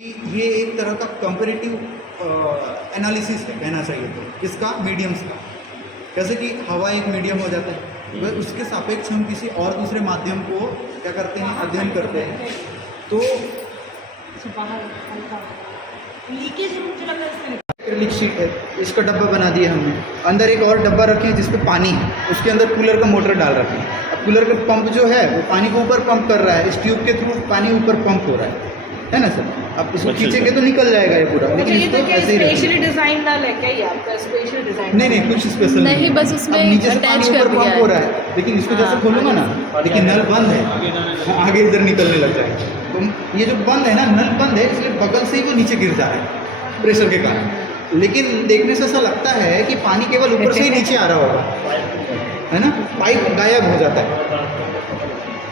ये एक तरह का कंपेरेटिव एनालिसिस है कहना चाहिए तो इसका मीडियम्स का। जैसे कि हवा एक मीडियम हो जाता है, वह उसके सापेक्ष हम किसी और दूसरे माध्यम को क्या करते हैं, अध्ययन करते हैं। तो एक्रिलिक शीट है, इसका डब्बा बना दिया हमने, अंदर एक और डब्बा रखे हैं जिसपे पानी है, उसके अंदर कूलर का मोटर डाल रखे हैं। अब कूलर का पंप जो है वो पानी को ऊपर पंप कर रहा है, इस ट्यूब के थ्रू पानी ऊपर पंप हो रहा है ना सर। अब इसको खींचेंगे तो निकल जाएगा ये पूरा, लेकिन ये इसको तो क्या ऐसे ही स्पेशली डिजाइन डाल है क्या, ये आपका स्पेशल डिजाइन? नहीं कुछ स्पेशल नहीं, बस उसमें अब नीचे से attach पानी कर ऊपर दिया पंप है। हो रहा है, लेकिन इसको जैसे हाँ, खोलूंगा ना, लेकिन नल बंद है, आगे इधर निकलने लग जाएगा। तो ये जो बंद है ना, नल बंद है, इसलिए बगल से ही वो नीचे गिर जा रहा है प्रेशर के कारण। लेकिन देखने से ऐसा लगता है कि पानी केवल ऊपर से ही नीचे आ रहा होगा, है ना, पाइप गायब हो जाता है,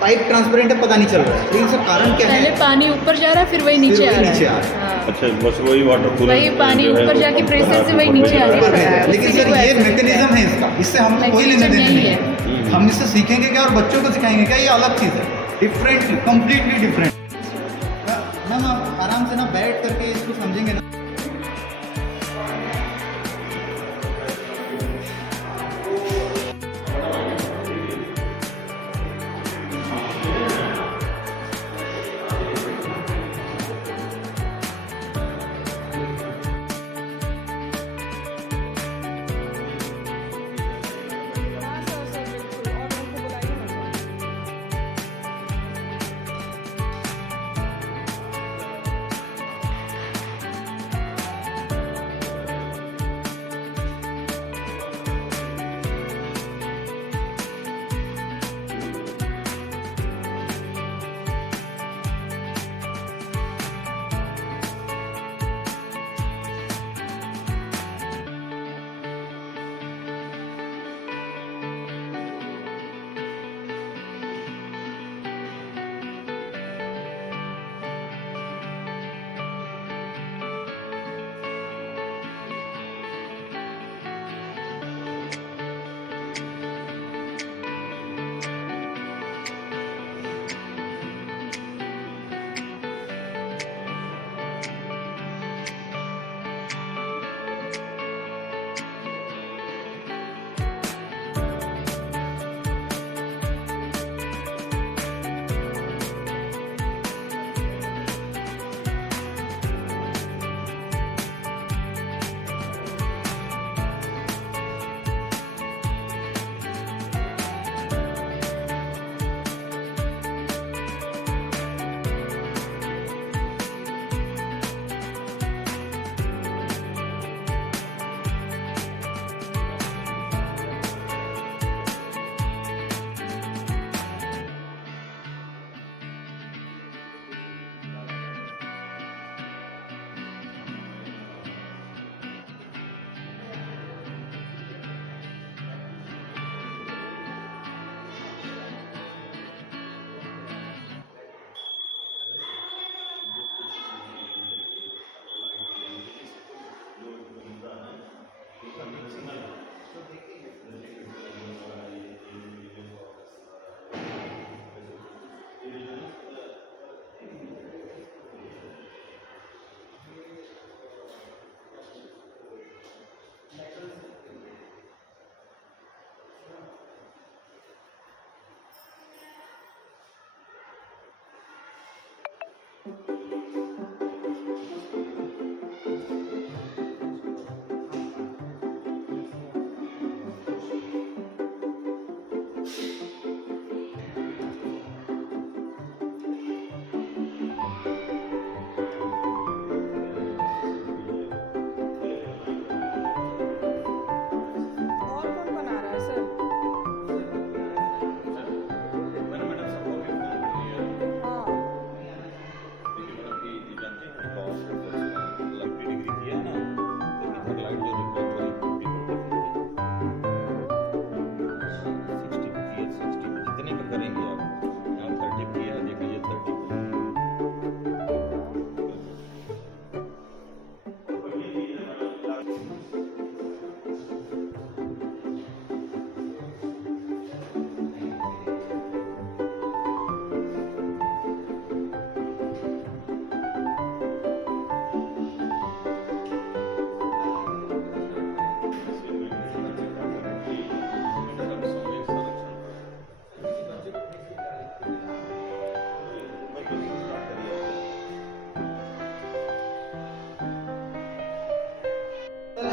पाइप ट्रांसपेरेंट है, पता नहीं चल रहा है, लेकिन इसका कारण क्या पहले है, पानी ऊपर जा रहा है, फिर वही नीचे आ रहा है। हाँ। अच्छा, बस वही वाटर कूलर वही पानी ऊपर जाके प्रेशर से वही नीचे आ रहा ऊपर है। गया है। लेकिन सर ये मैकेनिज्म है इसका, इससे हमको कोई लेना देना नहीं है। हम इससे सीखेंगे क्या और बच्चों को सिखाएंगे क्या, ये अलग चीज़ है, डिफरेंट, कंप्लीटली डिफरेंट। मैम आप आराम से ना बैठ करके इसको समझेंगे ना।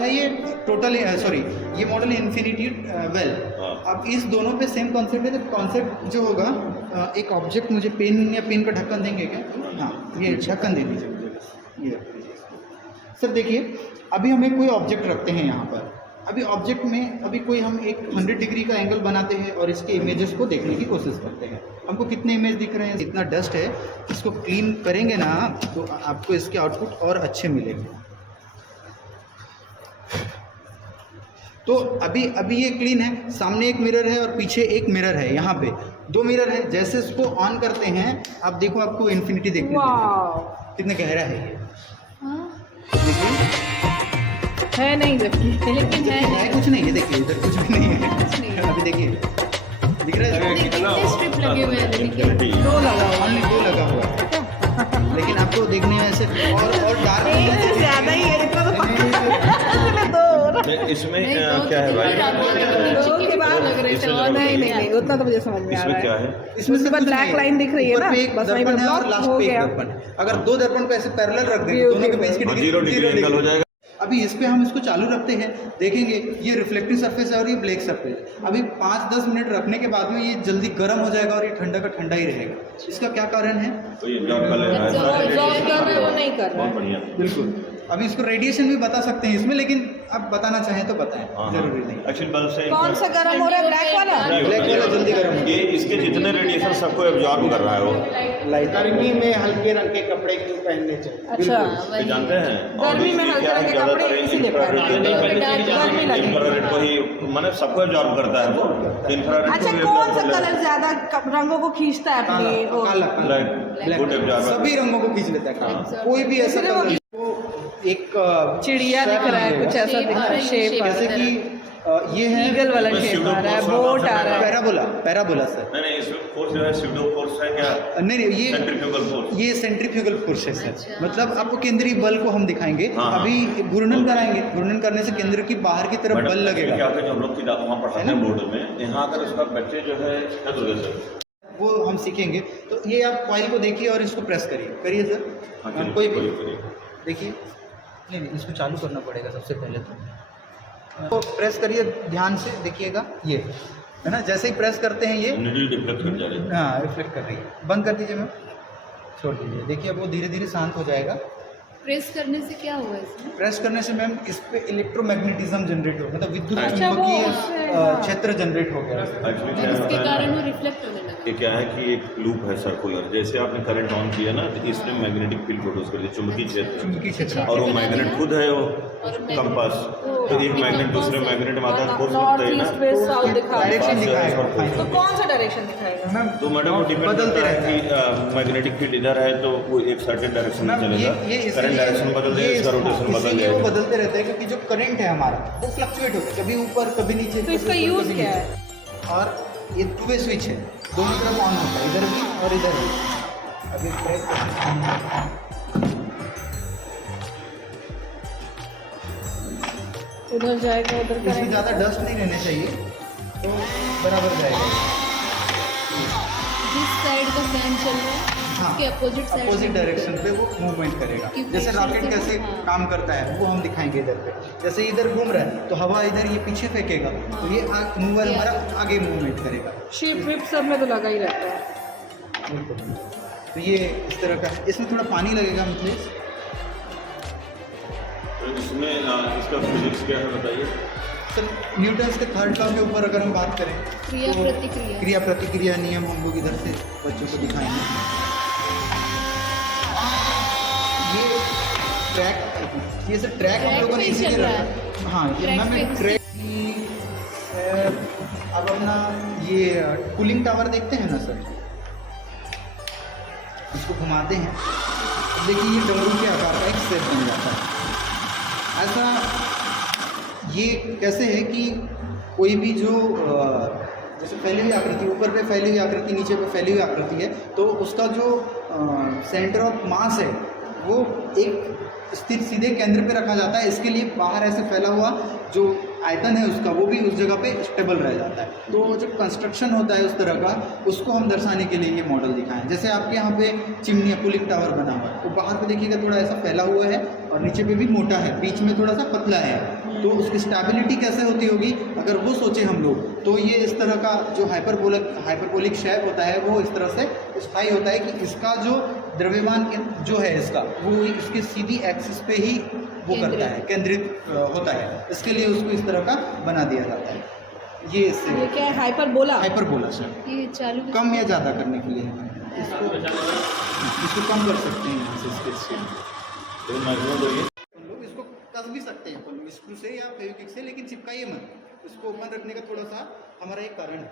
है ये टोटल सॉरी ये मॉडल इन्फिनिटी वेल। हाँ। अब इस दोनों पे सेम कॉन्सेप्ट है। तो कॉन्सेप्ट जो होगा एक ऑब्जेक्ट मुझे पेन या पेन का ढक्कन देंगे क्या? हाँ, ये ढक्कन दे दीजिए मुझे बस, ये रख दीजिए। सर देखिए अभी हमें कोई ऑब्जेक्ट रखते हैं यहाँ पर। अभी ऑब्जेक्ट में अभी कोई हम एक 100 डिग्री का एंगल बनाते हैं और इसके इमेजेस को देखने की कोशिश करते हैं। हमको कितने इमेज दिख रहे हैं? इतना डस्ट है, इसको क्लीन करेंगे ना तो आपको इसके आउटपुट और अच्छे मिलेंगे। तो अभी ये क्लीन है, सामने एक मिरर है और पीछे एक मिरर है, यहाँ पे 2 मिरर है। जैसे इसको ऑन करते हैं आप देखो आपको इन्फिनिटी देखने को मिलेगी। कितना गहरा है ये, देखिए है नहीं जबकि, लेकिन है कुछ नहीं है। देखिए इधर कुछ भी नहीं है। कुछ नहीं है। अभी देखिए दिख रहा है, कितने स्ट्रिप लगे हुए हैं देखिए। 2 लगा हुआ ओनली 2 लगा हुआ है। लेकिन आपको देखने में ऐसे और डार्क है, ज़्यादा ही है इतना तो पक्का 2 इसमें क्या है भाई? के बाद लग रहे थे। नहीं उतना तो मुझे समझ में आ रहा इसमें है। क्या है? इसमें उसके बाद कुछ ब्लैक नहीं लाइन दिख रही है ऊपर ना, पे एक बस वहीं पे दर्पण है और ब्लॉक लास्ट हो पे एक गया। दर्पण है। अगर 2 दर्पण को ऐसे पैरेलल रख देंगे दोनों के बीच की डिग्री 0 डिग्री एंगल हो जाएगा। अभी इस पे हम इसको चालू रखते हैं, देखेंगे ये रिफ्लेक्टिव सरफेस है और ये ब्लैक सरफेस है। अभी 5-10 मिनट रखने के बाद में ये जल्दी गर्म हो जाएगा और ये ठंडा का ठंडा ही रहेगा। इसका क्या कारण है? तो ये जॉब कर ले रहा है, Absorb कर रहे हो, नहीं कर रहा बहुत है। बढ़िया। बिल्कुल। अभी इसको रेडिएशन भी बता सकते हैं इसमें, लेकिन अब बताना चाहें तो बताएं, जरूरी नहीं। एक्चुअल बल्ब से कौन सा गर्म हो रहा है? ब्लैक वाला? ब्लैक वाला जल्दी गर्म हो ये इसके जितने रेडिएशन सबको एब्जॉर्ब कर रहा है वो। लाइट गर्मी में हल्के रंग के कपड़े क्यों पहनने चाहिए? अच्छा, ये जानते हैं? गर्मी में हल्के रंग के कपड़े इसीलिए पहनते हैं, गर्मी लगे। इंफ्रारेड को ही माने सबको एब्जॉर्ब करता है वो। इंफ्रारेड अच्छा, कौन सा कलर ज्यादा रंगों को खींचता है अपनी? ओ, काला गुड एब्जॉर्बर। सभी रंगों को खींच लेता है काला। कोई भी ऐसा इसलिए वो कलर वो एक चिड़िया दिख रहा है, कुछ ऐसा दिख रहा है, शेप जैसे कि ये है ईगल वाला शेप आ रहा है, बोट आ रहा है। Parabola sir. नहीं इसमें फोर्स जो है स्यूडो फोर्स है क्या? नहीं ये सेंट्रीफ्यूगल फोर्स। ये सेंट्रीफ्यूगल फोर्स है सर। अच्छा। मतलब आपको केंद्रीय बल को हम दिखाएंगे। हाँ। अभी घूर्णन कराएंगे, घूर्णन करने से केंद्र की बाहर की तरफ बल लगेगा। क्या होता है जो हम लोग की वहाँ पढ़ाते हैं बोर्ड में, यहाँ अगर उसका बच्चे जो है क्या दोगे सर? वो हम सीखेंगे। तो ये आप कॉइल को देखिए और इसको प्रेस करिए सर। हाँ, चलिए, कोई भी करिए। देखिए, नहीं इसको चालू करना पड़ेगा सबसे पहले तो प्रेस करिए ध्यान से, देखिएगा ये है ना। जैसे ही प्रेस करते हैं ये नीडल डिफ्लेक्ट कर जा रही है। हाँ रिफ्लेक्ट कर रही है। बंद कर दीजिए मैम, छोड़ दीजिए। देखिए अब वो धीरे धीरे शांत हो जाएगा। प्रेस करने से क्या हुआ इसमें? प्रेस करने से मैम इस पे इलेक्ट्रोमैग्नेटिज्म जनरेट हो, मतलब विद्युत अच्छा, वो चुंबकीय उससे, क्षेत्र जनरेट हो गया। एक्चुअली क्या जिसके होता है कारण ना, वो रिफ्लेक्ट होने लगा। ये क्या है कि एक लूप है सर्कुलर। जैसे आपने करंट ऑन किया ना तो इसने मैग्नेटिक फील्ड प्रोड्यूस कर दिया, चुंबकीय क्षेत्र। चुंबकीय क्षेत्र और वो मैग्नेट खुद है वो कंपास। तो एक मैग्नेट दूसरे मैग्नेट में आता है, फोर्स नॉर्थ करता है ईस्ट ना। वेस्ट साउथ दिखा रहा है। डायरेक्शन दिखाएगा। तो कौन सा डायरेक्शन दिखाएगा? मैम तो मैडम वो डिपेंड बदलते करता है रहता है। कि मैग्नेटिक फील्ड इधर है तो वो एक सर्टेन डायरेक्शन में मैम चलेगा। करंट डायरेक्शन बदल देगा, इसका रोटेशन बदल इसीलिए वो जाएगा। बदलते रहते हैं क्योंकि जो करंट है हमारा वो फ्लक्चुएट होता है, कभी ऊपर कभी नीचे। तो कभी इसका ऊपर, यूज कभी क्या नीचे। है? और ये 2 वे स्विच है, दोनों तरफ ऑन होता है, इधर भी और इधर भी। अभी प्रेस उधर जाएगा, उधर इसमें करेंगे। ज़्यादा डस्ट नहीं रहने चाहिए तो बराबर जाएगा। जिस साइड का फैन चल रहा है हाँ, उसके अपोजिट साइड अपोजिट डायरेक्शन पे वो मूवमेंट करेगा। क्योंकि जैसे pressure रॉकेट से- कैसे हाँ। काम करता है वो हम दिखाएंगे इधर पे। जैसे इधर घूम रहा है तो हवा इधर ये पीछे फेंकेगा तो ये मूवर ये हमारा आगे मूवमेंट करेगा। शिप विप सब में तो लगा ही रहता है। तो ये इस तरह का है। इसमें थोड़ा पानी लगेगा मतलब। तो इसमें इसका फिजिक्स क्या है बताइए? सर न्यूटन्स के 3rd लॉ के ऊपर अगर हम बात करें क्रिया तो प्रतिक्रिया। क्रिया प्रतिक्रिया नियम हम लोग इधर से बच्चों को दिखाएंगे। ये ट्रैक, ये सर ट्रैक हम ट्रैक लोगों ने पे ही इसीलिए चल रहा रखा। हाँ ये ट्रैक मैम पे। ट्रैक की अब अपना ये कूलिंग टावर देखते हैं ना सर, इसको घुमाते हैं देखिए ये डमरू के आकार का एक सेट बन जाता है। ऐसा ये कैसे है कि कोई भी जो जैसे फैली हुई आकृति, ऊपर पे फैली हुई आकृति, नीचे पे फैली हुई आकृति है, तो उसका जो सेंटर ऑफ मास है वो एक स्थिर सीधे केंद्र पे रखा जाता है। इसके लिए बाहर ऐसे फैला हुआ जो आयतन है उसका वो भी उस जगह पे स्टेबल रह जाता है। तो जो कंस्ट्रक्शन होता है उस तरह का, उसको हम दर्शाने के लिए ये मॉडल दिखाएं। जैसे आपके यहाँ पे चिमनी कूलिंग टावर बना हुआ है तो बाहर पे देखिएगा थोड़ा ऐसा फैला हुआ है और नीचे पे भी मोटा है, बीच में थोड़ा सा पतला है। तो उसकी स्टेबिलिटी कैसे होती होगी अगर वो सोचे हम लोग, तो ये इस तरह का जो हाइपरबोलिक शेप होता है वो इस तरह से स्थायी होता है कि इसका जो द्रव्यमान जो है इसका वो इसकी सीधी एक्सिस पे ही वो करता है, केंद्रित होता है। इसके लिए उसको इस तरह का बना दिया जाता है। ये इससे ये क्या है, हाइपरबोला? हाइपरबोला सर, ये चालू कम या ज़्यादा करने के लिए इसको कम कर सकते हैं यहाँ से इसके तो मैक्सिमम तो ये हम लोग इसको कस भी सकते हैं अपन स्क्रू से या फेविक्विक से, लेकिन चिपकाइए मत। इसको ओपन रखने का थोड़ा सा हमारा एक कारण है।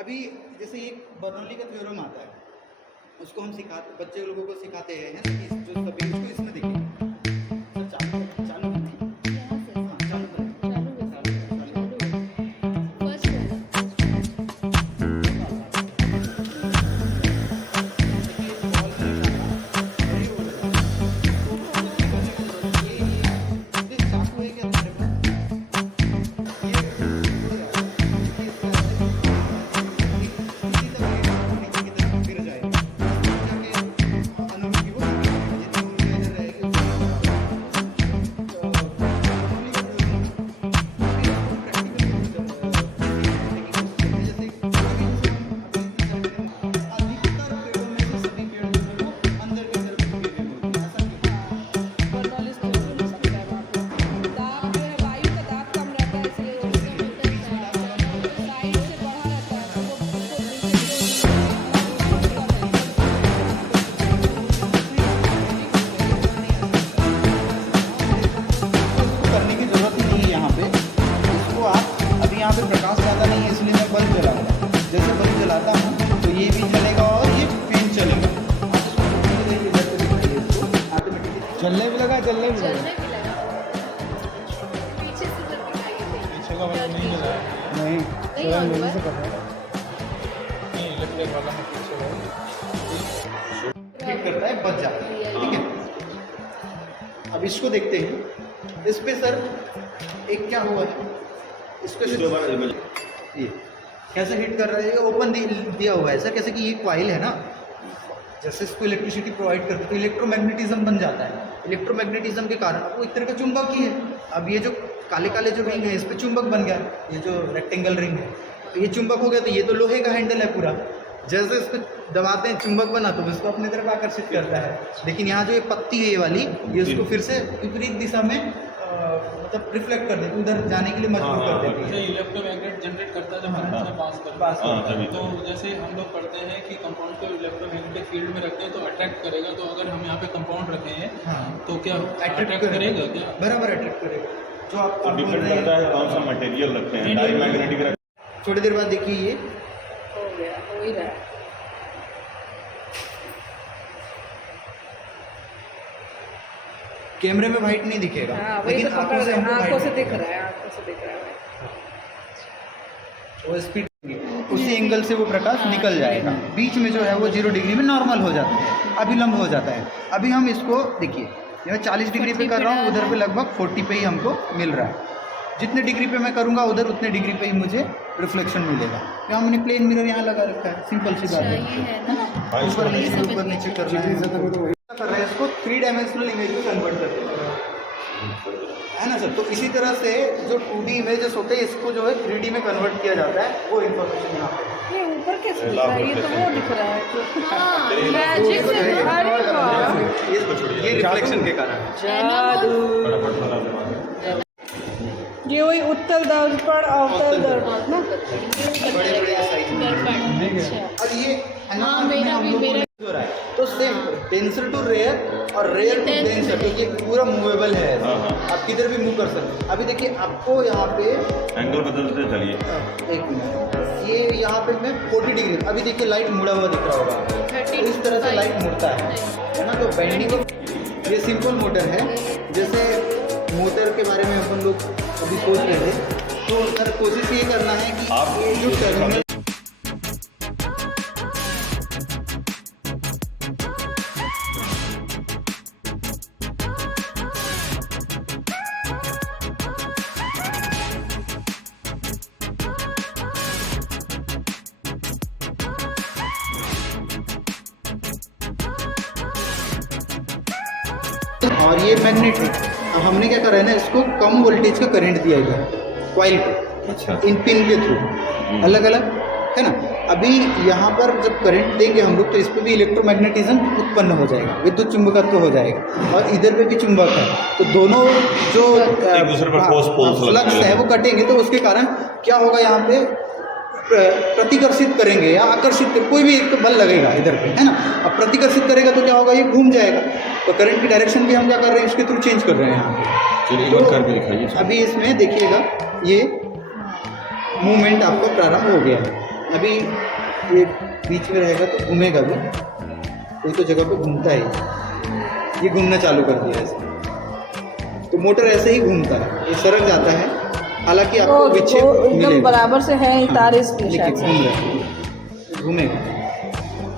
अभी जैसे एक बर्नौली का थ्योरम आता है, उसको हम बच्चे लोगों को सिखाते हैं ना कि जो सभी उसको इसमें देखिए चालू चालू यहाँ से हाँ, चालू करें। चालू फर्स्ट बर्नौली थ्योरम उसकी है वहाँ पे। दाब जो है, वायु का दाब कम रहता है, इसलिए साइड से बढ़ा रहता है तो वो उसको करने की ज़रूरत नहीं है यहाँ पे। इसको आप अभी यहाँ पे प्रकाश ज़्यादा नहीं है इसलिए मैं बल्ब जलाऊंगा। जैसे बल्ब जलाता हूँ तो ये भी चलेगा और ये फैन चलेगा। आप इसको इधर से दिखाइए, इसको ऑटोमेटिकली चलने भी लगा, चलने भी चलने भी लगा। पीछे से जब दिखाई दी। पीछे का वाला नहीं मिला है। नहीं नहीं ऑन हुआ है। नहीं इलेक्ट्रिक वाला है पीछे वाला। ठीक करता है, बच जाता है। ठीक है, अब इसको देखते हैं। इस पे सर एक क्या हुआ है, इसको इसके बाद ये कैसे हिट कर रहा है, ये ओपन दिया हुआ है सर। कैसे कि ये कॉइल है ना, जैसे इसको इलेक्ट्रिसिटी प्रोवाइड करते तो इलेक्ट्रोमैग्नेटिज्म बन जाता है। इलेक्ट्रोमैग्नेटिज्म के कारण वो एक तरह का चुंबक ही है। अब ये जो काले काले जो रिंग है इस पर चुंबक बन गया, ये जो रेक्टेंगल रिंग है तो ये चुंबक हो गया। तो ये तो लोहे का हैंडल है पूरा, जैसे इसको दबाते हैं चुंबक बना तो इसको अपनी तरफ आकर्षित करता है। लेकिन यहाँ जो ये पत्ती है ये वाली, ये उसको फिर से विपरीत दिशा में मतलब रिफ्लेक्ट कर देती है, उधर जाने के लिए मजबूर कर देती है। जैसे इलेक्ट्रोमैग्नेट जनरेट करता है जब हाँ, करंट से पास करता पास है। हाँ, तभी तो जैसे हम लोग पढ़ते हैं कि कंपाउंड को इलेक्ट्रोमैग्नेटिक फील्ड में रखते हैं तो अट्रैक्ट करेगा। तो अगर हम यहाँ पे कंपाउंड रखे हैं हाँ, तो क्या अट्रैक्ट करेगा क्या? बराबर अट्रैक्ट करेगा। जो आप बोल डिपेंड रहे करता है हैं, कौन सा मटेरियल रखते हैं। डाई मैग्नेटिक रखते थोड़ी देर बाद देखिए ये हो गया, हो ही रहा है। कैमरे में वाइट नहीं दिखेगा, हाँ, वही लेकिन तो पकड़ आंखों से रहे हैं, हमको आंखों से white दिख दिखेगा। रहा है, आंखों से दिख रहा है। वो स्पीड उसी एंगल से वो प्रकाश निकल जाएगा। बीच में जो है वो 0 डिग्री में नॉर्मल हो जाता है, अभिलंब हो जाता है। अभी हम इसको देखिए, मैं 40 डिग्री पे कर रहा हूँ, उधर पे लगभग 40 पे ही हमको मिल रहा है। जितने डिग्री पे मैं करूँगा उधर उतने डिग्री पे ही मुझे रिफ्लेक्शन मिलेगा। तो हमने प्लेन मिरर यहाँ लगा रखा है, सिंपल सी बात अच्छा, है। ये है ना। ऊपर ये नीचे समझ ऊपर गई। नीचे करना है, कर रहे हैं इसको 3 डायमेंशनल इमेज में कन्वर्ट करते हैं, है ना सर। तो इसी तरह से जो 2D इमेजेस होते हैं इसको जो है 3D में कन्वर्ट किया जाता है। वो इन्फॉर्मेशन यहाँ पे ये ऊपर कैसे दिख रहा है? ये तो वो दिख रहा है। हाँ, मैजिक से अरे वाह, ये रिफ्लेक्शन के कारण है। जादू। फटाफट वाला से ये वही उत्तल दर्पण अवतल दर्पण ना। बड़े साइज में। दर्पण। अच्छा। और ये हाँ, मेरा भी हो रहा है तो सेम डेंसर टू रेयर और रेयर टू डेंसर, तो ये पूरा मूवेबल है। हाँ, हाँ। आप किधर भी मूव कर सकते हैं। अभी देखिए आपको यहाँ पे एंगल बदलते चलिए। एक मिनट, ये यहाँ पे मैं 40 डिग्री, अभी देखिए लाइट मुड़ा हुआ दिख रहा होगा, तो इस तरह से लाइट मुड़ता है ना। तो बेंडिंग ये सिंपल मोटर है। जैसे मोटर के बारे में अपन लोग अभी सोच रहे थे, तो सर कोशिश ये करना है कि आप ये जो टर्मिनल और ये मैग्नेटिक अब हमने क्या करा है ना, इसको कम वोल्टेज का करंट दिया इधर कॉइल को, अच्छा इन पिन के थ्रू अलग अलग, है ना। अभी यहाँ पर जब करंट देंगे हम लोग तो इस पर भी इलेक्ट्रोमैग्नेटिज्म उत्पन्न हो जाएगा, विद्युत चुंबकत्व हो जाएगा, और इधर पे भी चुंबक है, तो दोनों जो एक दूसरे पर ठोस पोल्स फ्लक्स है वो कटेंगे, तो उसके कारण क्या होगा, यहाँ पे प्रतिकर्षित करेंगे या आकर्षित, कोई भी एक तो बल लगेगा इधर पे, है ना। अब प्रतिकर्षित करेगा तो क्या होगा, ये घूम जाएगा, तो करंट की डायरेक्शन भी हम क्या कर रहे हैं, इसके थ्रू चेंज कर रहे हैं यहाँ पे। चलिए एक बार करके दिखाइए। अभी इसमें देखिएगा ये मूवमेंट आपका प्रारंभ हो गया है। अभी ये बीच में रहेगा तो घूमेगा भी, कोई तो जगह पे घूमता है, ये घूमना चालू कर दिया इसने, तो मोटर ऐसे ही घूमता है, ये सरक जाता है, हालांकि आपको विक्षेप एकदम मिलेगा, बराबर से है तार इसलिए लेकिन शायद घूम रहा है, घूमेगा,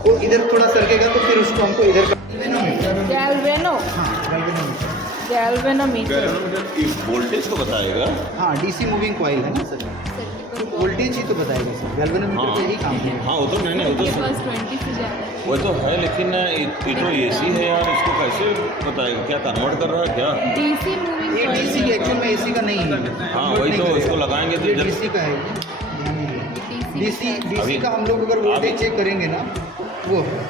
वो इधर थोड़ा सरकेगा तो फिर उसको हमको इधर गैल्वेनो गैल्वेनोमीटर वोल्टेज को बताएगा। हाँ, डीसी मूविंग कॉइल है ना सर, वोल्टेज ही तो बताएगा सर, गैल्वेनोमीटर का यही काम है। हाँ वो तो नहीं वो के तो पास 20 से ज़्यादा है। वो तो है, लेकिन ये तो एसी है यार, इसको कैसे बताएगा, क्या कन्वर्ट कर रहा है क्या? डीसी मूविंग ये कॉइल डीसी के एक्चुअल में एसी का नहीं है। हाँ वही तो, इसको लगाएंगे तो ये जब डीसी का है, ध्यान नहीं दिया। डीसी डीसी का हम लोग अगर वोल्टेज चेक करेंगे ना, वो है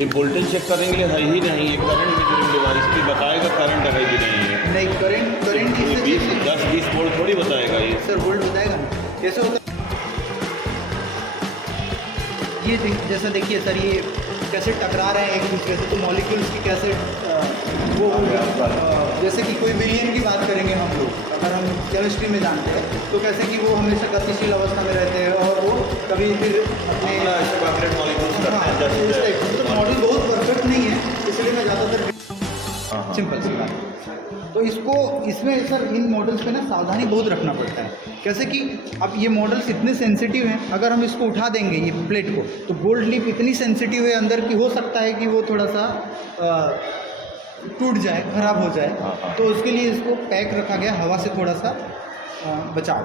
ये वोल्टेज चेक करेंगे है ही नहीं, ये करंट मीटरिंग डिवाइस भी बताएगा करंट है कि नहीं है। नहीं, करंट ये इससे 10-20 वोल्ट थोड़ी बताएगा ये। सर वोल्ट बताएगा ना, कैसे होता है ये जैसा देखिए सर, ये कैसे टकरा रहे हैं एक दूसरे से, तो मॉलिक्यूल्स की कैसे वो होगा, जैसे कि कोई विलियन की बात करेंगे हम लोग, अगर हम केमिस्ट्री में जानते हैं तो कैसे कि वो हमेशा गतिशील अवस्था में रहते हैं और वो कभी फिर अपने तो मॉडल बहुत परफेक्ट नहीं है, इसलिए मैं ज़्यादातर सिंपल सी बात। तो इसको इसमें सर इन मॉडल्स पे ना सावधानी बहुत रखना पड़ता है, कैसे कि अब ये मॉडल्स इतने सेंसिटिव हैं, अगर हम इसको उठा देंगे ये प्लेट को, तो गोल्ड लिप इतनी सेंसिटिव है अंदर की, हो सकता है कि वो थोड़ा सा टूट जाए, खराब हो जाए, तो उसके लिए इसको पैक रखा गया, हवा से थोड़ा सा बचाव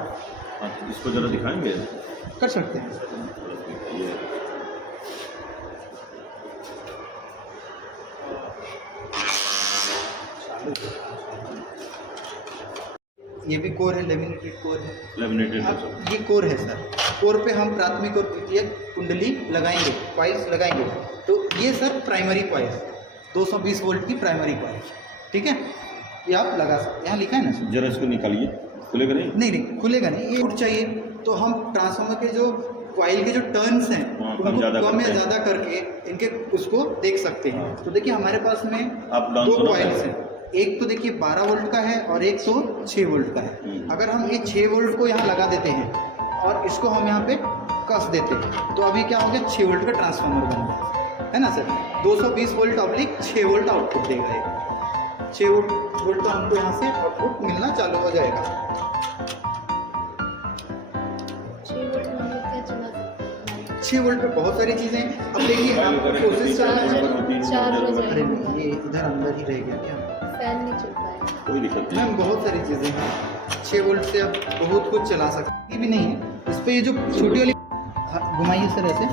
इसको जरा दिखाएंगे, कर सकते हैं। ये भी कोर है, लेमिनेटेड कोर है, लेमिनेटेड। अब ये कोर है सर, कोर पे हम प्राथमिक और द्वितीयक कुंडली लगाएंगे, कॉइल्स लगाएंगे, तो ये सर प्राइमरी कॉइल 220 वोल्ट की प्राइमरी कॉइल, ठीक है, ये आप लगा सकते हैं, यहाँ लिखा है ना सर। जरा इसको निकालिए, खुलेगा नहीं? नहीं खुलेगा नहीं, ये उठ चाहिए, तो हम ट्रांसफार्मर के जो कॉइल के जो टर्न्स हैं उनको कम या ज़्यादा करके इनके उसको देख सकते हैं। तो देखिए हमारे पास में दो कॉइल्स हैं, एक तो देखिए 12 वोल्ट का है और एक तो 6 वोल्ट का है। अगर हम ये 6 वोल्ट को यहाँ लगा देते हैं और इसको हम यहाँ पे कस देते हैं, तो अभी क्या हो गया, 6 वोल्ट का ट्रांसफार्मर बन गया, है ना sir. 220 volt oblique 6 volt output देगा ये, 6 वोल्ट का हमको यहाँ से आउटपुट मिलना चालू हो जाएगा। 6 वोल्ट पे बहुत सारी चीज़ें हैं। अब देखिए आपको कोशिश करना है, चार्ज हो अरे जाएगा, ये इधर अंदर ही रह गया क्या, फैन नहीं चल पाएगा। कोई दिक्कत नहीं। मैम बहुत सारी चीज़ें हैं, 6 वोल्ट से आप बहुत कुछ चला सकते भी नहीं है। इस पर ये जो छोटी वाली घुमाइए सर ऐसे,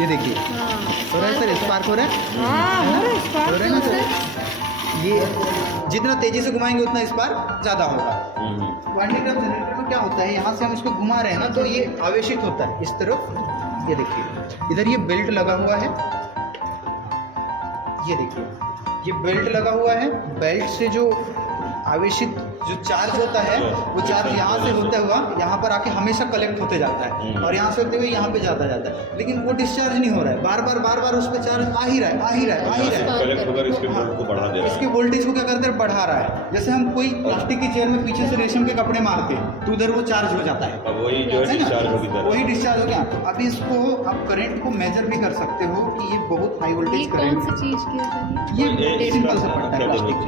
ये देखिए हो रहा है सर, स्पार्क हो रहा है, हो रहा है ना सर। ये जितना तेज़ी से घुमाएंगे उतना स्पार्क ज़्यादा होगा। क्वांटिटी ऑफ जनरेटर में क्या होता है, यहाँ से हम इसको घुमा रहे हैं ना, तो ये आवेशित होता है इस तरफ। ये देखिए इधर ये बेल्ट लगा हुआ है, ये देखिए ये बेल्ट लगा हुआ है, बेल्ट से जो आवेशित जो चार्ज होता है वो चार्ज यहाँ से होता हुआ यहाँ पर आके हमेशा कलेक्ट होते जाता है और यहाँ से होते हुए यहाँ पे जाता जाता है, लेकिन वो डिस्चार्ज नहीं हो रहा है, बार बार उस पर चार्ज आ ही रहा है। कलेक्ट होकर इसके वोल्ट को बढ़ा दे रहा है। इसके वोल्टेज को क्या करते हैं, बढ़ा रहा है। जैसे हम कोई प्लास्टिक की चेयर में पीछे से रेशम के कपड़े मारते हैं तो उधर वो चार्ज हो जाता है, अब वही जो है डिस्चार्ज होगी तरह। वही डिस्चार्ज हो गया। तो अभी इसको आप करंट को मेजर भी कर सकते हो कि ये बहुत हाई ये वोल्टेज कौन करंट सी चीज़ की है सर? ये सिंपल सा पड़ता है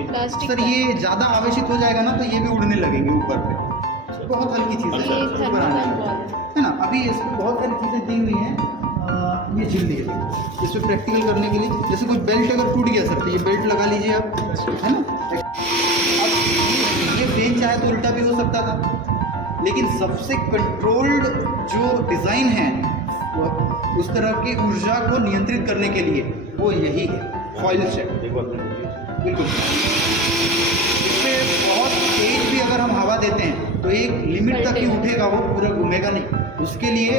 प्लास्टिक सर। ये ज़्यादा आवेशित हो जाएगा ना तो ये भी उड़ने लगेंगे ऊपर पे, बहुत हल्की चीज़ ये है थर्मल बनाने बॉल में, है ना। अभी इसमें बहुत सारी चीज़ें दी हुई हैं, ये झिल दी है इस पर प्रैक्टिकल करने के लिए। जैसे कोई बेल्ट अगर टूट गया सर तो ये बेल्ट लगा लीजिए आप, है ना। अब ये फैन चाहे तो उल्टा भी हो सकता था, लेकिन सबसे कंट्रोल्ड जो डिज़ाइन है वो उस तरह की ऊर्जा को नियंत्रित करने के लिए वो यही है, कॉइल सेट। बिल्कुल तो एक लिमिट तक ही उठेगा, वो पूरा घूमेगा नहीं। उसके लिए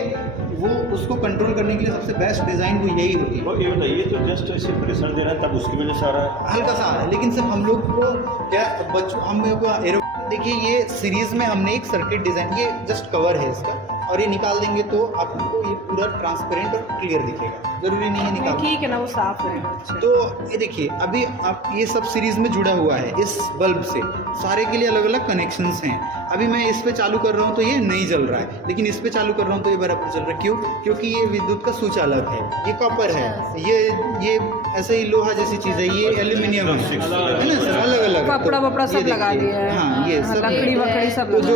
वो उसको कंट्रोल करने के लिए सबसे बेस्ट डिज़ाइन वो यही होती है। तो ये बताइए, तो जस्ट ऐसे प्रेशर दे रहा है तब उसकी वजह से आ रहा है? हल्का सा है, लेकिन सिर्फ हम लोग को क्या बच्चों हम लोग को एरो देखिए, ये सीरीज़ में हमने एक सर्किट डिज़ाइन, ये जस्ट कवर है इसका, और ये निकाल देंगे तो आपको ये पूरा ट्रांसपेरेंट और क्लियर दिखेगा। ज़रूरी नहीं है निकाल, ठीक है ना, वो साफ रहेगा। अच्छा। तो ये देखिए अभी आप ये सब सीरीज़ में जुड़ा हुआ है इस बल्ब से, सारे के लिए अलग अलग कनेक्शंस हैं। अभी मैं इस पे चालू कर रहा हूँ तो ये नहीं जल रहा है, लेकिन इस पे चालू कर रहा हूँ तो ये बराबर चल रहा है। क्यों? क्योंकि ये विद्युत का स्विच अलग है, ये कॉपर है, ये ऐसे ही लोहा जैसी चीज़ है, ये एल्यूमिनियम है ना सर, अलग अलग कपड़ा वपड़ा सब लगा दिया है। हाँ, ये सब लकड़ी वकड़ी सब जो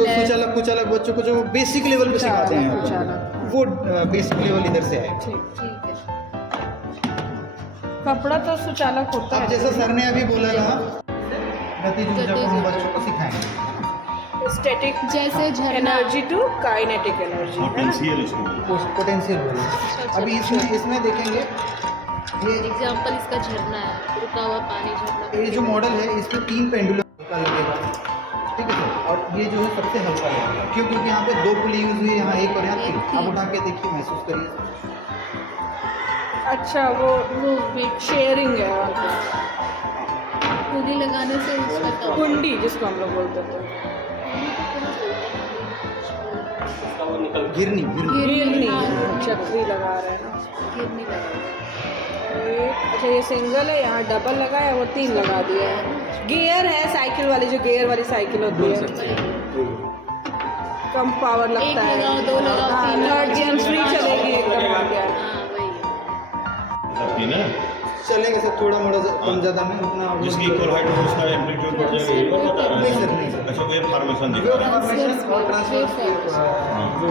कुछ अलग बच्चों को जो बेसिक लेवल पे सिखाते हैं कुछ अलग। वो बेसिक लेवल इधर से है। ठीक ठीक है। कपड़ा तो सुचालक होता अब है। जैसा सर ने अभी बोला ना, गतिज ऊर्जा को हम बच्चों को सिखाएंगे। स्टैटिक जैसे झरना एनर्जी टू काइनेटिक एनर्जी, है ना? पोटेंशियल उसको पोटेंशियल बोले। अभी इसमें देखेंगे ये एग्जाम्पल इसका झरना है, रुका हुआ पानी झरना। ये जो मॉडल है इसमें 3 पेंडुलम का लगेगा, ठीक है सर। और ये जो है सबसे हल्का लगेगा, क्यों? क्योंकि यहाँ पे 2 पुली यूज हुई है, यहाँ 1 और यहाँ 3। आप उठा के देखिए, महसूस करिए। अच्छा, वो शेयरिंग है। पुली लगाने से उसका कुंडी जिसको हम लोग बोलते थे, गिरनी गिरनी चक्री लगा रहे हैं ना। गिरने लगा। अच्छा, ये सिंगल है, यहाँ डबल लगा है, वो 3 लगा दिया है। गियर है साइकिल वाली, जो गियर वाली साइकिल होती है, कम पावर लगता एक है। लगाओ, 2 लगाओ, 3 थर्ड जेन फ्री चलेगी एकदम। आ गया हाँ वही सबकी ना, चलेगा सर, थोड़ा मोड़ा कम ज़्यादा में उतना जिसकी इक्वल हाइट हो उसका एम्पलीट्यूड बढ़ जाएगा, ये बता रहा नहीं है। सर, नहीं सर। अच्छा, वेव फॉर्मेशन दिखा रहा है। ट्रांसफॉर्मेशन और ट्रांसफर जो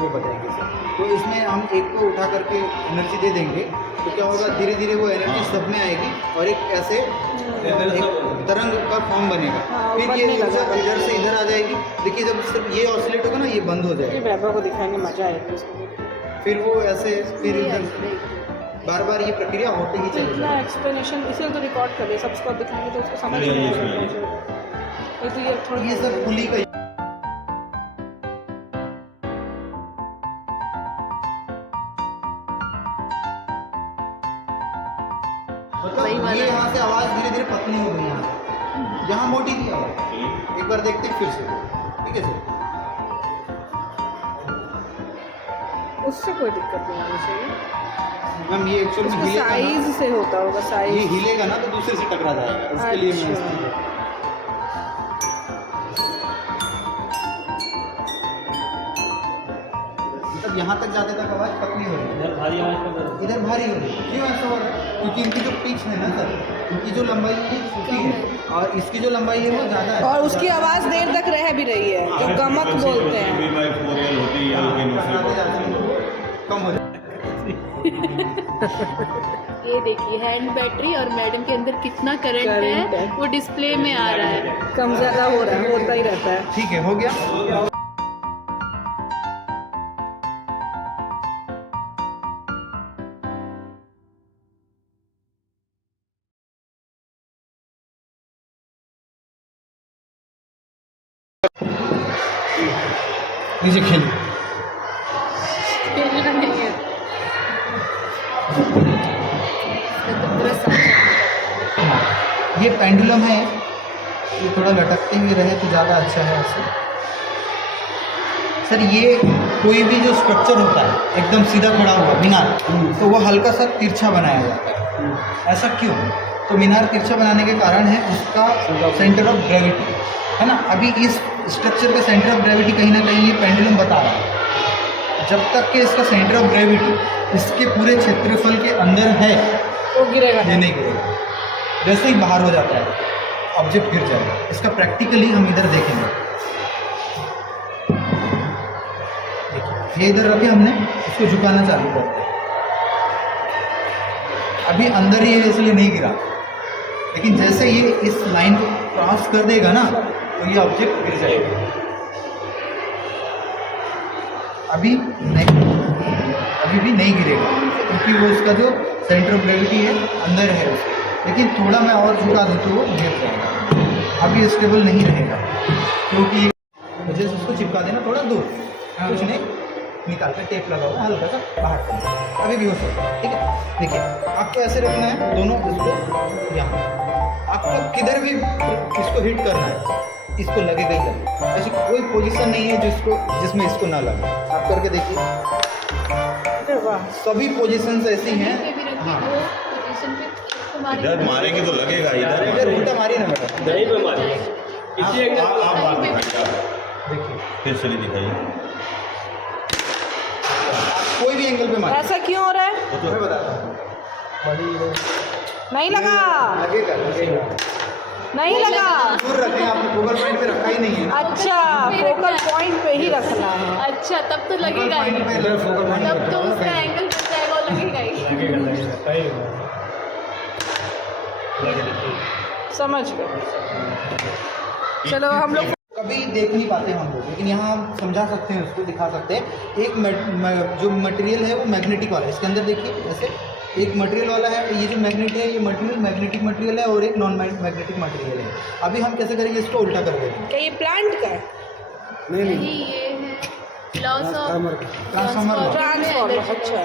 वो बताएंगे सर। तो इसमें हम एक को उठा करके एनर्जी दे देंगे तो क्या होगा, धीरे धीरे वो एनर्जी सब में आएगी और एक ऐसे एक तरंग का फॉर्म बनेगा। हाँ, फिर बनने ये लगा। इधर से इधर आ जाएगी। देखिए जब सिर्फ ये ऑसिलेट होगा ना, ये बंद हो ये जाएगा, वैभव को दिखाएंगे, मजा आएगा इसको। फिर वो ऐसे फिर इधर बार बार ये प्रक्रिया होते ही चलेगी। इतना एक्सप्लेनेशन इसलिए तो रिकॉर्ड कर दिया, सबको दिखाएंगे तो उसको समझ नहीं, नहीं ये आएगा। तो ये थोड़ा ये सब पुली का मतलब ये यहाँ से आवाज़ धीरे धीरे पतली हो गई, यहाँ मोटी थी आवाज़। एक बार देखते हैं फिर से, ठीक है सर। उससे कोई दिक्कत नहीं आनी चाहिए। मैम ये एक्चुअली उसका हिलेगा ना, साइज से होता होगा, ये साइज। हिलेगा ना तो दूसरे से टकरा जाएगा, उसके लिए मैं अच्छा। मतलब यहाँ तक जाते तक आवाज़ पतली हो रही है, इधर भारी हो रही है। क्यों ऐसा हो रहा है? क्योंकि इनकी जो पिच है ना सर, इनकी जो लंबाई है छोटी है और इसकी जो लंबाई है वो ज़्यादा है। और उसकी आवाज़ देर तक रह भी रही है, जो गमक बोलते हैं। V/4L होती है, हाँ, लेकिन जाते जाते उससे वो कम हो जाता है। ये देखिए हैंड बैटरी और मैडम के अंदर कितना करंट करंट है है। वो डिस्प्ले में आ रहा है। कम ज़्यादा हो रहा है, होता ही रहता है। ठीक है, हो गया। लीजिए खेलिए। खेलना नहीं है। इसका तो पूरा ये पेंडुलम है, ये थोड़ा लटकते हुए रहे तो ज़्यादा अच्छा है ऐसे। सर ये कोई भी जो स्ट्रक्चर होता है एकदम सीधा खड़ा हुआ मीनार, तो वो हल्का सा तिरछा बनाया जाता है। ऐसा क्यों? तो मीनार तिरछा बनाने के कारण है उसका सेंटर ऑफ ग्रेविटी, है ना। अभी इस स्ट्रक्चर का सेंटर ऑफ ग्रेविटी कहीं ना कहीं ये पेंडुलम बता रहा है। जब तक कि इसका सेंटर ऑफ ग्रेविटी इसके पूरे क्षेत्रफल के अंदर है, वो गिरेगा ये नहीं गिरेगा। जैसे ही बाहर हो जाता है ऑब्जेक्ट गिर जाएगा। इसका प्रैक्टिकली हम इधर देखेंगे। देखिए, ये इधर रखे हमने, इसको झुकाना चालू कर दिया। अभी अंदर ही है इसलिए नहीं गिरा, लेकिन जैसे ये इस लाइन को क्रॉस कर देगा ना तो ये ऑब्जेक्ट गिर जाएगा। अभी भी नहीं गिरेगा क्योंकि वो इसका जो सेंटर ऑफ ग्रेविटी है अंदर है उसके। लेकिन थोड़ा मैं और झुका दूँ तो वो गिर जाएगा। अभी स्टेबल नहीं रहेगा क्योंकि मुझे झुका देना थोड़ा दूर, कुछ नहीं, निकाल कर टेप लगा हुआ हल्का सा बाहर करना, अभी भी हो सकता है। ठीक है, देखिए आपको ऐसे रखना है दोनों इसको यहाँ, आपको किधर भी इसको हिट करना है, इसको लगेगा ही लगेगा, ऐसी कोई पोजीशन नहीं है जिसमें इसको ना लगे। आप करके देखिए, अरे वाह, सभी पोजीशंस ऐसी हैं। पे भी रखिए, हाँ, वो पोजीशन पे तुम्हारे इधर मारेंगे तो लगेगा, इधर इधर उल्टा मारिए ना मैडम, दही पे मारिए। आप बात दिखाइए, देखिए फिर चलिए दिखाइए। कोई भी एंगल पे मारिए, ऐसा क्यों हो रहा है? मैं बताता हूँ, नहीं लगा, लगेगा लगेगा, नहीं लगा। दूर रखें, आपने फोकल पॉइंट पे रखा ही नहीं है। अच्छा, फोकल पॉइंट पे ही रखना है। अच्छा, तब तो लगेगा ही, तब तो उसका एंगल बन जाएगा और लगेगा ही। समझ गए। चलो हम लोग कभी देख नहीं पाते हम लोग, लेकिन यहाँ हम समझा सकते हैं, उसको दिखा सकते हैं। एक जो मटेरियल है वो मैग्नेटिक वाला है, इसके अंदर देखिए ऐसे एक मटेरियल वाला है, ये जो मैग्नेट है ये मटेरियल मैग्नेटिक मटेरियल है, और एक नॉन मैग्नेटिक मटेरियल है। अभी हम कैसे करेंगे, इसको उल्टा कर देंगे। क्या ये प्लांट का है? नहीं, ये है लॉस ऑफ ट्रांसफार्मर। ट्रांसफार्मर, अच्छा।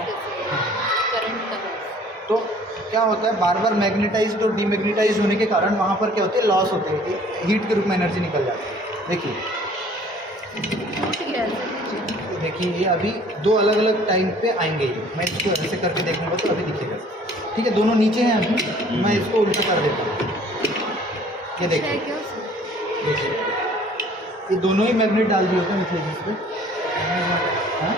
करंट का। तो क्या होता है, बार बार मैग्नेटाइज्ड और डीमैग्नेटाइज होने के कारण वहाँ पर क्या होते हैं, लॉस होते हैं, हीट के रूप में एनर्जी निकल जाती है। देखिए देखिए ये अभी दो अलग अलग टाइम पे आएंगे, ये मैं इसको ऐसे करके देखूंगा तो अभी दिखेगा। ठीक है, दोनों नीचे हैं अभी, मैं इसको उल्टा कर देता हूँ। ये देखिए देखिए, ये दोनों ही मैग्नेट डाल दिए होते हैं मतलब इस पर। हाँ,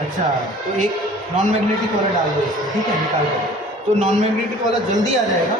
अच्छा, तो एक नॉन मैग्नेटिक वाला डाल दो इसमें, ठीक है, निकाल कर। तो नॉन मैग्नेटिक वाला जल्दी आ जाएगा,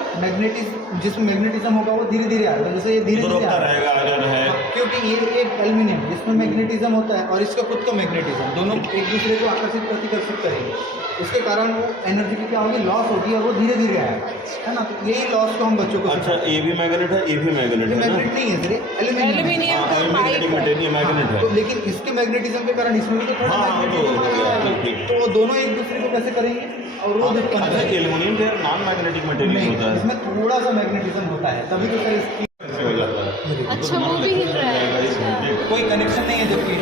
जिसमें मैग्नेटिज्म होगा वो धीरे धीरे आएगा, जैसे ये धीरे धीरे रहेगा अगर है, क्योंकि ये एक एल्यूमिनियम जिसमें मैग्नेटिज्म होता है और इसका खुद का मैग्नेटिज्म, दोनों एक दूसरे को आकर्षित प्रतिकर्षित करेंगे, इसके कारण वो एनर्जी की क्या होगी, लॉस होगी, और वो धीरे धीरे आएगा, है ना। तो यही लॉस को हम बच्चों को अच्छा ए भी मैग्नेट है, ए भी मैग्नेट है ना? मैग्नेट नहीं है सर, एल्यूमिनियम का मैग्नेटिक पाइप मटेरियल मैग्नेट है। तो लेकिन इसके मैग्नेटिज्म के कारण इसमें भी तो थोड़ा हाँ, वो तो magnetism हो गया, है। तो वो दोनों एक दूसरे को कैसे करेंगे, और वो उत्पन्न अच्छा करेंगे। एल्युमिनियम का नॉन मैग्नेटिक मटेरियल नहीं, होता है, इसमें थोड़ा सा मैग्नेटिज्म होता है, तभी तो सर इसकी ऐसे हो जाता है। अच्छा, वो भी हिल रहा है। अच्छा। कोई कनेक्शन नहीं है, जबकि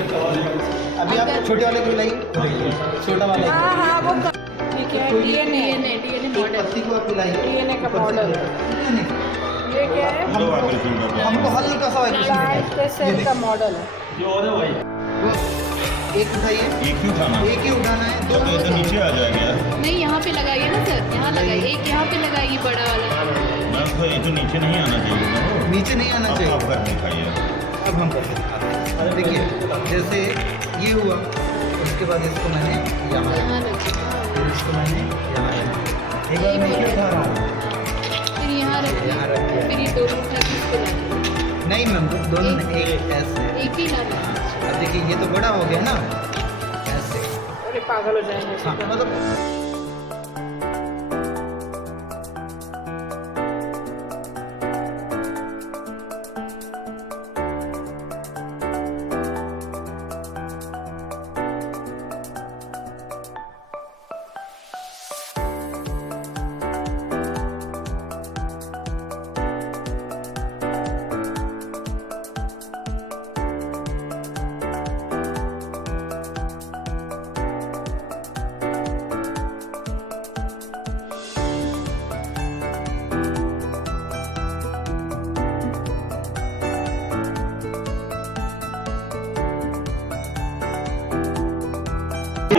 अभी आप छोटे वाले को लाइए, छोटा वाला हाँ हाँ, वो ठीक है, डीएनए डीएनए एक मॉडल। पत्ती को आप पिलाइए, DNA का मॉडल। ये क्या है? लो वाइब्रेशन कर रहा है। हमको हल्का सा प्लांट के सेल का मॉडल है। जो और है भाई, एक उठाइए, एक ही उठाना, एक ही उठाना है, तो दो ऐसे नीचे आ जाएगा यार। नहीं, यहाँ पे लगाइए ना सर, यहाँ लगाइए, एक यहाँ पे लगाइए बड़ा वाला। मैम तो ये तो नीचे नहीं आना चाहिए ना, नीचे नहीं आना अब चाहिए। आप कर दिखाइए। अब हम करके दिखाते हैं। देखिए जैसे ये हुआ, उसके बाद इसको मैंने यहाँ, यहाँ रखिए, फिर इसको मैंने यहाँ, एक बार मैं ये उठा रहा हूँ, फिर यहाँ यहाँ रख रखिए, दिया। फिर ये दोनों उठा के इसको लाइए। नहीं मैम, दोनों ने एक ऐसे। एक ही लाना है। अब देखिए ये तो बड़ा हो गया ना, ऐसे। अरे पागल हो जाएंगे। हाँ, मतलब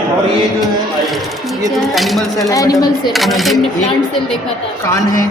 और ये जो है, ये तो एनिमल सेल है, एनिमल सेल, मैडम। हमने ये प्लांट सेल देखा था। कान है,